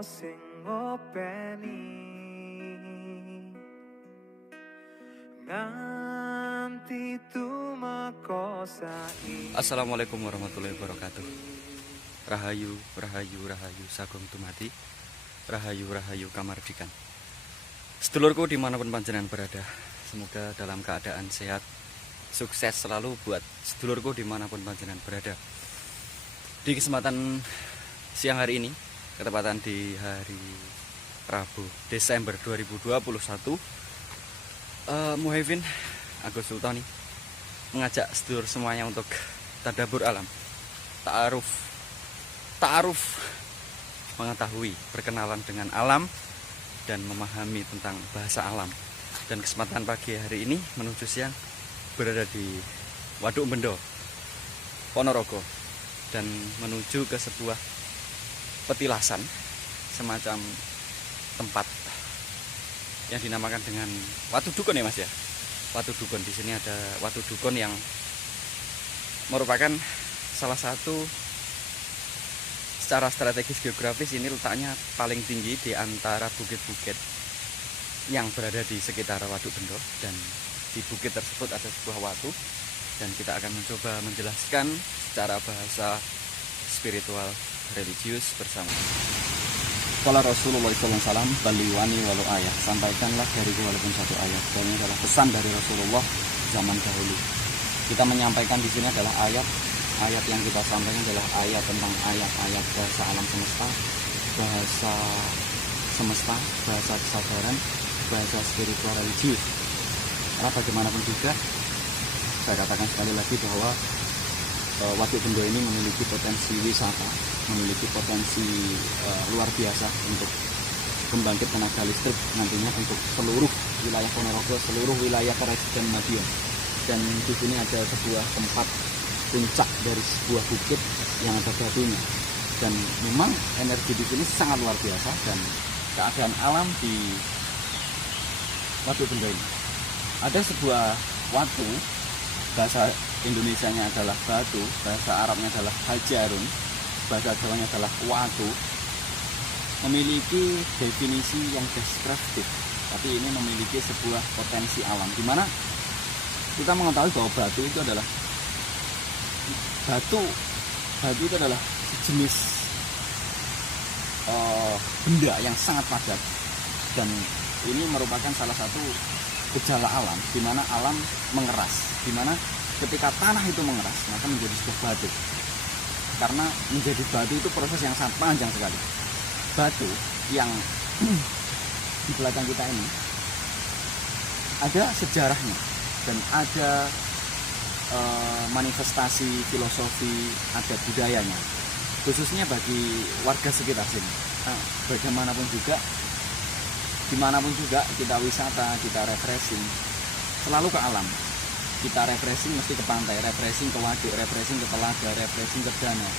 sing ngopeni nganti tumeka saiki. Assalamualaikum warahmatullahi wabarakatuh. Rahayu, rahayu, rahayu Sagong Dumadi. Rahayu, rahayu kamardikan. Sedulurku dimanapun panjenengan berada, semoga dalam keadaan sehat, sukses selalu buat sedulurku dimanapun panjenengan berada. Di kesempatan siang hari ini, ketepatan di hari Rabu Desember 2021, Muhaifin Agus Sultani mengajak sedulur semuanya untuk tadabbur alam, ta'aruf, mengetahui, berkenalan dengan alam dan memahami tentang bahasa alam. Dan kesempatan pagi hari ini menuju siang berada di Waduk Bendo, Ponorogo, dan menuju ke sebuah petilasan, semacam tempat yang dinamakan dengan Watu Dukun ya Mas ya. Watu Dukun, di sini ada Watu Dukun yang merupakan salah satu secara strategis geografis, ini letaknya paling tinggi di antara bukit-bukit yang berada di sekitar Waduk Bendo, dan di bukit tersebut ada sebuah watu, dan kita akan mencoba menjelaskan secara bahasa spiritual religius bersama. Qala Rasulullah SAW, baliwani walau ayat, sampaikanlah dariku walaupun satu ayat. Dan ini adalah pesan dari Rasulullah zaman dahulu. Kita menyampaikan di sini adalah ayat yang kita sampaikan adalah ayat tentang ayat-ayat bahasa alam semesta, bahasa semesta, bahasa kesadaran, bahasa spiritual religius. Karena bagaimanapun juga, saya katakan sekali lagi bahwa Waduk Bendo ini memiliki potensi wisata, memiliki potensi luar biasa untuk pembangkit tenaga listrik nantinya untuk seluruh wilayah Ponorogo, seluruh wilayah Karesiden Madiun. Dan di sini ada sebuah tempat puncak dari sebuah bukit yang ada batunya. Dan memang energi di sini sangat luar biasa, dan keadaan alam di Waduk Bendo ini. Ada sebuah watu, bahasa Indonesianya adalah batu, bahasa Arabnya adalah hajarun, bahasa Jawanya adalah watu, memiliki definisi yang deskriptif, tapi ini memiliki sebuah potensi alam, di mana kita mengetahui bahwa batu itu adalah itu adalah sejenis benda yang sangat padat, dan ini merupakan salah satu gejala alam, di mana alam mengeras, di mana ketika tanah itu mengeras maka menjadi sebuah batu. Karena menjadi batu itu proses yang sangat panjang sekali. Batu yang di belakang kita ini ada sejarahnya dan ada manifestasi filosofi, ada budayanya, khususnya bagi warga sekitar sini. Nah, bagaimanapun juga, dimanapun juga kita wisata, kita refreshing, selalu ke alam. Kita refreshing mesti ke pantai, refreshing ke waduk, refreshing ke telaga, refreshing ke danau.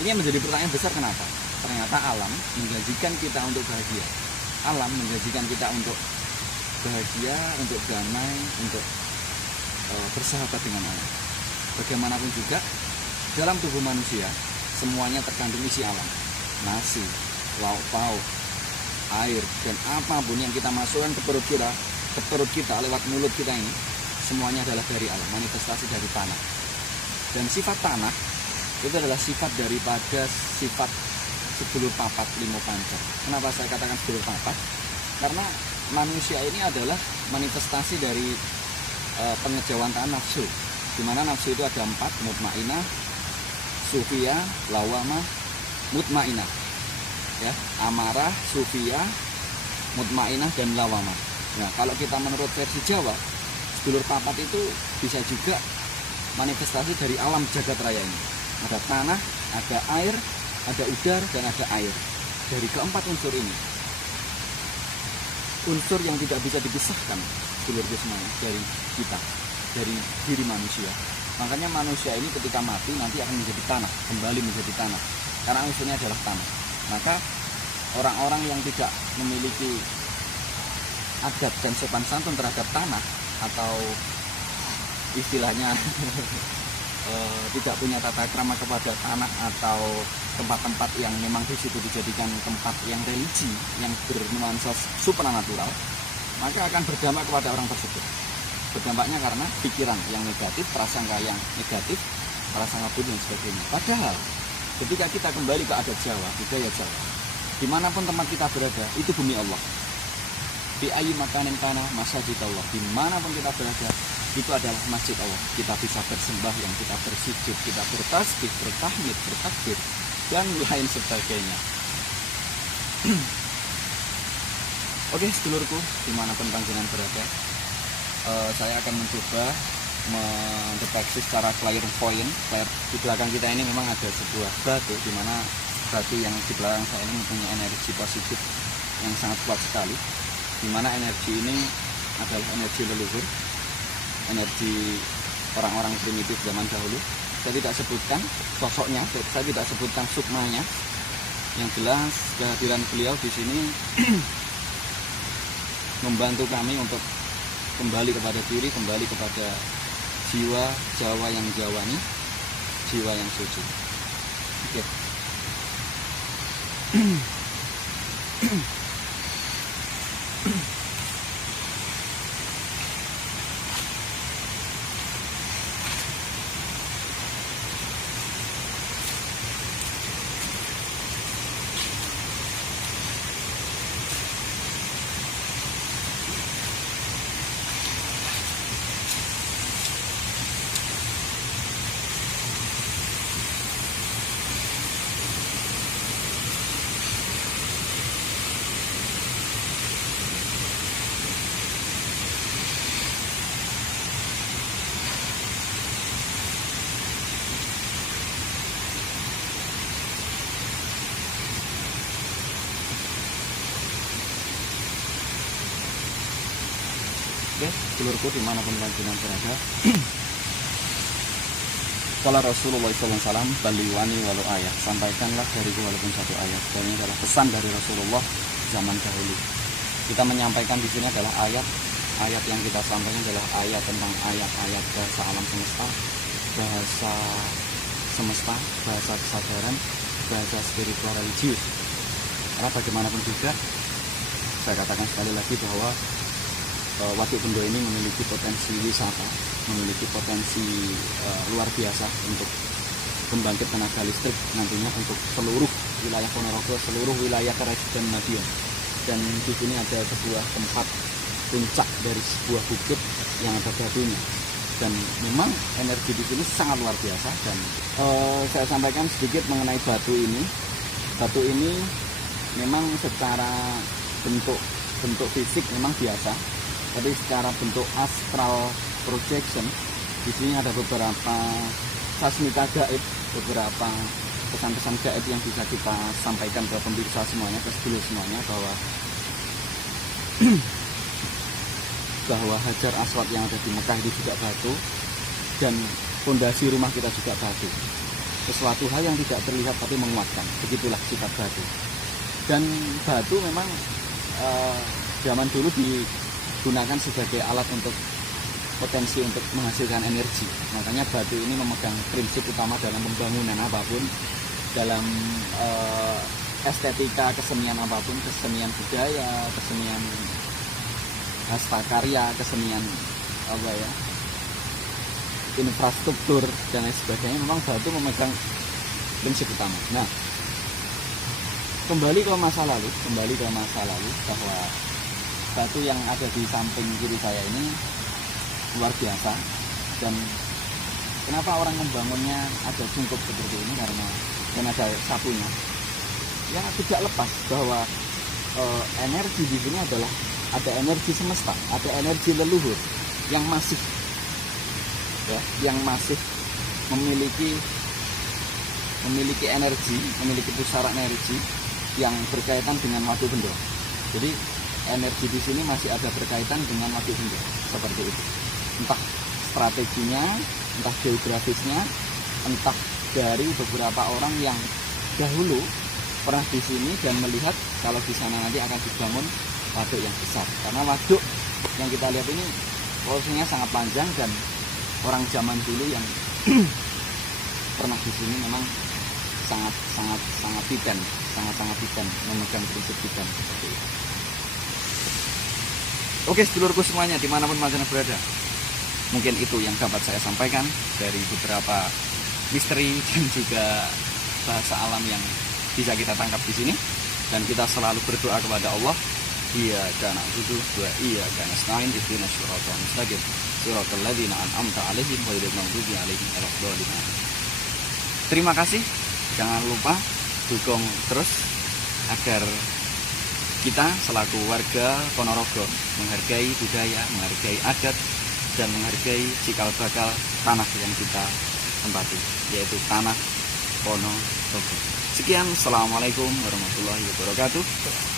Ini yang menjadi pertanyaan besar, kenapa? Ternyata alam menjanjikan kita untuk bahagia. Alam menjanjikan kita untuk bahagia, untuk damai, untuk bersahabat dengan alam. Bagaimanapun juga, dalam tubuh manusia semuanya terkandung isi alam. Nasi, lauk pauk, air, dan apapun yang kita masukkan ke perut kita lewat mulut kita ini, semuanya adalah dari alam, manifestasi dari tanah. Dan sifat tanah itu adalah sifat daripada sifat sedulur papat limo panca. Kenapa saya katakan sedulur papat? Karena manusia ini adalah manifestasi dari pengejauhan nafsu, di mana nafsu itu ada 4, mutmainah, sufiyah, lawamah, mutmainah. Ya, amarah, sufiyah, mutmainah, dan lawamah. Nah, kalau kita menurut versi Jawa, sedulur papat itu bisa juga manifestasi dari alam jagat raya ini. Ada tanah, ada air, ada udara, dan ada air. Dari keempat unsur ini, unsur yang tidak bisa dipisahkan sedulurku semuanya dari kita, dari diri manusia. Makanya manusia ini ketika mati nanti akan menjadi tanah, kembali menjadi tanah, karena unsurnya adalah tanah. Maka orang-orang yang tidak memiliki adab dan sopan santun terhadap tanah, atau istilahnya tidak punya tata krama kepada tanah atau tempat-tempat yang memang di situ dijadikan tempat yang religi, yang bernuansa supranatural, maka akan berdampak kepada orang tersebut. Berdampaknya karena pikiran yang negatif, prasangka yang negatif, prasangka buruk dan sebagainya. Padahal ketika kita kembali ke adat Jawa, budaya Jawa, dimanapun tempat kita berada, itu bumi Allah. Di ayu makanin tanah masjid Allah, dimanapun kita berada, itu adalah masjid Allah. Kita bisa bersembahyang, kita bersujud, kita bertasbih, bertahmid, bertakbir, dan lain sebagainya. Oke, sedulurku, dimanapun panjenengan berada, saya akan mencoba mendeteksi secara clairvoyant. Di belakang kita ini memang ada sebuah batu, di mana batu yang di belakang saya ini mempunyai energi positif yang sangat kuat sekali, di mana energi ini adalah energi leluhur, energi orang-orang primitif zaman dahulu. Saya tidak sebutkan sosoknya, saya tidak sebutkan sukmanya. Yang jelas kehadiran beliau di sini membantu kami untuk kembali kepada diri, kembali kepada jiwa Jawa yang jawani, jiwa yang suci. Oke. Oke, sedulurku dimanapun panjenengan berada, Qala Rasulullah SAW, baliwani walau ayat, sampaikanlah dariku walaupun satu ayat. Dan ini adalah pesan dari Rasulullah zaman dahulu. Kita menyampaikan di sini adalah ayat yang kita sampaikan adalah ayat tentang ayat-ayat bahasa alam semesta, bahasa semesta, bahasa kesadaran, bahasa spiritual religius. Karena bagaimanapun juga, saya katakan sekali lagi bahwa Waduk Bendo ini memiliki potensi wisata, memiliki potensi luar biasa untuk pembangkit tenaga listrik nantinya untuk seluruh wilayah Ponorogo, seluruh wilayah Kerajaan Madiun. Dan di sini ada sebuah tempat puncak dari sebuah bukit yang ada batunya. Dan memang energi di sini sangat luar biasa. Dan saya sampaikan sedikit mengenai batu ini. Batu ini memang secara bentuk fisik memang biasa. Tapi secara bentuk astral projection, di sini ada beberapa sasmita gaib, beberapa pesan-pesan gaib yang bisa kita sampaikan ke pemirsa semuanya, ke sedulur semuanya, bahwa Hajar Aswad yang ada di Mekah itu juga batu, dan fondasi rumah kita juga batu. Sesuatu hal yang tidak terlihat tapi menguatkan, begitulah sifat batu. Dan batu memang zaman dulu digunakan sebagai alat untuk potensi untuk menghasilkan energi. Makanya batu ini memegang prinsip utama dalam pembangunan apapun, dalam estetika kesenian apapun, kesenian budaya, kesenian hastakarya, kesenian infrastruktur dan lain sebagainya. Memang batu memegang prinsip utama. Nah, kembali ke masa lalu bahwa batu yang ada di samping kiri saya ini luar biasa. Dan kenapa orang membangunnya ada cungkup seperti ini, karena ada sapunya. Ya tidak lepas bahwa energi di sini adalah ada energi semesta, ada energi leluhur yang masih memiliki energi, memiliki pusaran energi yang berkaitan dengan Waduk Bendo. Jadi energi di sini masih ada berkaitan dengan Waduk Bendo seperti itu. Entah strateginya, entah geografisnya, entah dari beberapa orang yang dahulu pernah di sini dan melihat kalau di sana nanti akan dibangun waduk yang besar. Karena waduk yang kita lihat ini porsinya sangat panjang, dan orang zaman dulu yang pernah di sini memang sangat titen, sangat titen memegang prinsip titen seperti itu. Oke, sedulurku semuanya dimanapun kalian berada, mungkin itu yang dapat saya sampaikan dari beberapa misteri dan juga bahasa alam yang bisa kita tangkap di sini. Dan kita selalu berdoa kepada Allah, iyyaka na'budu wa iyyaka nasta'in ihdinas siratal mustaqim siratal ladzina an'amta 'alaihim ghairil maghdubi 'alaihim waladdallin. Terima kasih. Jangan lupa dukung terus agar kita selaku warga Ponorogo menghargai budaya, menghargai adat, dan menghargai cikal bakal tanah yang kita tempati, yaitu tanah Ponorogo. Sekian, assalamualaikum warahmatullahi wabarakatuh.